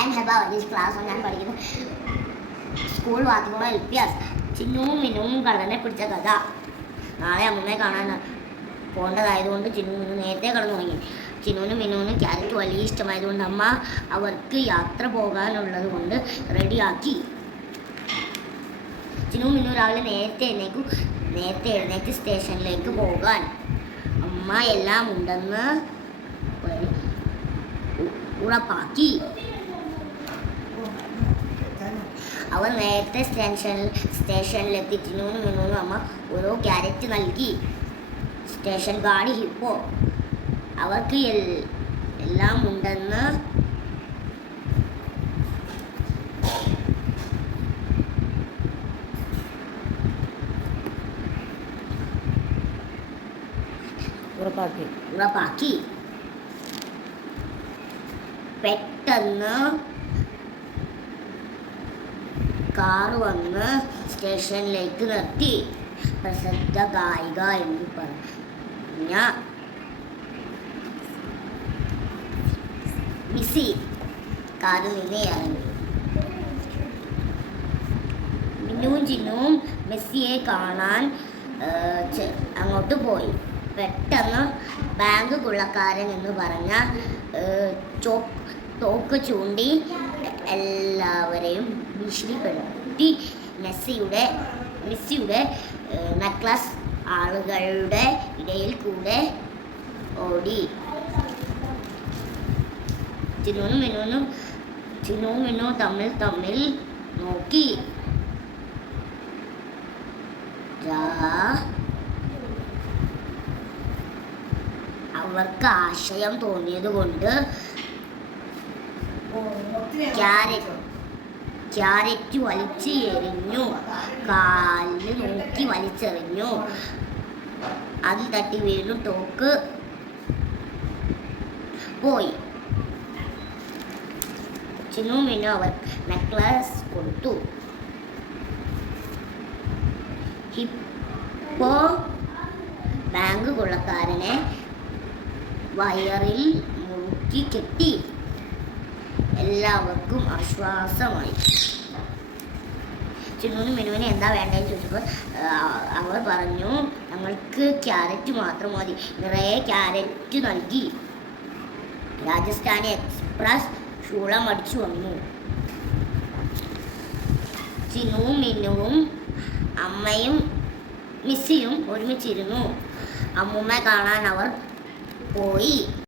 I M ഹെബ വജീസ് class ഞാൻ പഠിക്കുന്നു school വാത്തിക്കുളം LPS. ചിന്നുവും മിന്നുവും കള്ളനെ പിടിച്ച കഥ. നാളെ അമ്മൂമ്മയെ കാണാൻ പോകേണ്ടതായതുകൊണ്ട് ചിന്നു മിന്നു നേരത്തെ കടന്നു തുടങ്ങി. ചിന്നുവിനും മിന്നുവിനും ക്യാരറ്റ് വലിയ ഇഷ്ടമായതുകൊണ്ട് അമ്മ അവർക്ക് യാത്ര പോകാനുള്ളത് കൊണ്ട് റെഡിയാക്കി. ചിന്നു മിന്നു രാവിലെ നേരത്തെ എഴുന്നേറ്റ് സ്റ്റേഷനിലേക്ക് പോകാൻ. അമ്മ എല്ലാം ഉണ്ടെന്ന് ഉറപ്പാക്കി. അവർ നേരത്തെ സ്റ്റേഷനിലെത്തി. ചിന്നുവിനും മിന്നുവിനും അമ്മ ഓരോ ക്യാരറ്റ് നൽകി. സ്റ്റേഷൻ ഗാർഡ് ഹിപ്പോ അവർക്ക് എല്ലാം ഉണ്ടെന്ന് ഉറപ്പാക്കി. പെട്ടെന്ന് കാർ വന്ന് സ്റ്റേഷനിലേക്ക് നിർത്തി. പ്രസിദ്ധ ഗായിക എന്ന് പറഞ്ഞ മിസ്സി കാറിൽ നിന്ന് ഇറങ്ങി. മിന്നുവും ചിന്നുവും മെസ്സിയെ കാണാൻ അങ്ങോട്ട് പോയി. പെട്ടെന്ന് ബാങ്ക് കൊള്ളക്കാരൻ എന്ന് പറഞ്ഞ തോക്ക് ചൂണ്ടി എല്ലാവരെയും ഭീഷണിപ്പെടുത്തി. മെസ്സിയുടെ നെക്ലസ് ആളുകളുടെ ഇടയിൽ കൂടെ ഓടി. ചിന്നുവും മിന്നുവും തമ്മിൽ നോക്കി. അവർക്ക് ആശയം തോന്നിയത് കൊണ്ട് ക്യാരറ്റ് വലിച്ച് എറിഞ്ഞു. കാലിൽ നോക്കി വലിച്ചെറിഞ്ഞു. അതിൽ തട്ടി വീണ്ടും തോക്ക് പോയി. ചിന്നു മിന്നു അവർ നെക്ലസ് കൊടുത്തു. ഹിപ്പോ ബാങ്ക് കൊള്ളക്കാരനെ വയറിൽ മുറുക്കി കെട്ടി. എല്ലാവർക്കും ആശ്വാസമായി. ചിന്നുവിനും മിനുവിന് എന്താ വേണ്ടതെന്ന് ചോദിച്ചപ്പോൾ അവർ പറഞ്ഞു, ഞങ്ങൾക്ക് ക്യാരറ്റ് മാത്രം മതി. നിറയെ ക്യാരറ്റ് നൽകി. രാജസ്ഥാനി എക്സ്പ്രസ് ശൂളം അടിച്ചു വന്നു. ചിന്നുവും മിന്നുവും അമ്മയും മിസ്സിയും ഒരുമിച്ചിരുന്നു. അമ്മൂമ്മയെ കാണാൻ അവർ പോയി.